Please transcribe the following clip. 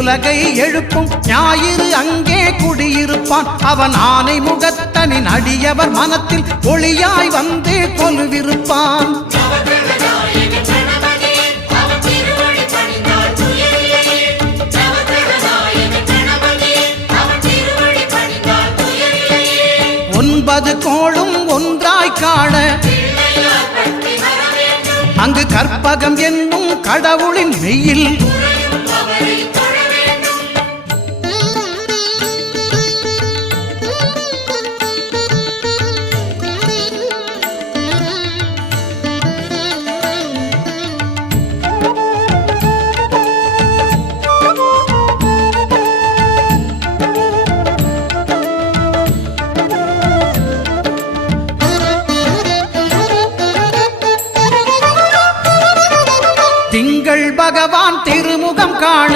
உலகை எழுப்பும் ஞாயிறு அங்கே குடியிருப்பான். அவன் ஆனை முகத்தனின் அடியவர் மனத்தில் ஒளியாய் வந்து கொலுவிருப்பான். ஒன்பது கோளும் ஒன்றாய் காண அங்கு கற்பகம் என்னும் கடவுளின் மெய்யில் திங்கள் பகவான் திருமுகம் காண